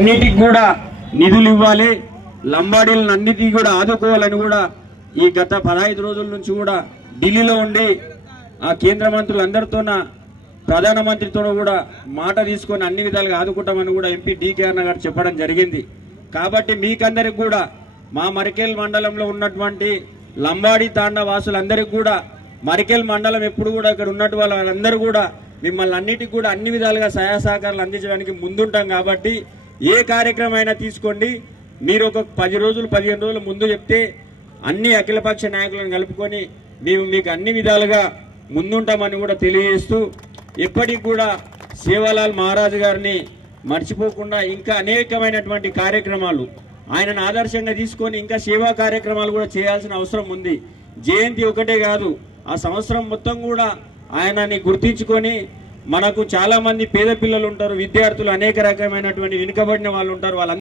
అన్నిటికి కూడా నిధులు ఇవ్వాలి, లంబాడీలను అన్నిటికీ కూడా ఆదుకోవాలని కూడా ఈ గత 15 రోజుల నుంచి కూడా ఢిల్లీలో ఉండి ఆ కేంద్ర మంత్రులందరితోన ప్రధానమంత్రితో కూడా మాట తీసుకొని అన్ని విధాలుగా ఆదుకుంటామని కూడా ఎంపీ డీకే అన్న గారు చెప్పడం జరిగింది. కాబట్టి మీకందరికి కూడా మా మరికేల్ మండలంలో ఉన్నటువంటి లంబాడీ తాండా వాసులందరికీ కూడా మరికేల్ మండలం ఎప్పుడు కూడా ఇక్కడ ఉన్నట్టు వాళ్ళందరూ కూడా మిమ్మల్ని అన్నిటికీ కూడా అన్ని విధాలుగా సహాయ సహకారాలు అందించడానికి ముందుంటాం. కాబట్టి ఏ కార్యక్రమం అయినా తీసుకోండి, మీరు ఒక 10 రోజులు 15 రోజులు ముందు చెప్తే అన్ని అఖిలపక్ష నాయకులను కలుపుకొని మేము మీకు అన్ని విధాలుగా ముందుంటామని కూడా తెలియజేస్తూ, ఎప్పటికి కూడా సేవాలాల్ మహారాజు గారిని మర్చిపోకుండా ఇంకా అనేకమైనటువంటి కార్యక్రమాలు ఆయనను ఆదర్శంగా తీసుకొని ఇంకా సేవా కార్యక్రమాలు కూడా చేయాల్సిన అవసరం ఉంది. జయంతి ఒకటే కాదు, ఆ సంవత్సరం మొత్తం కూడా ఆయనని గుర్తించుకొని మనకు చాలామంది పేద పిల్లలు ఉంటారు, విద్యార్థులు అనేక రకమైనటువంటి వెనుకబడిన వాళ్ళు ఉంటారు, వాళ్ళ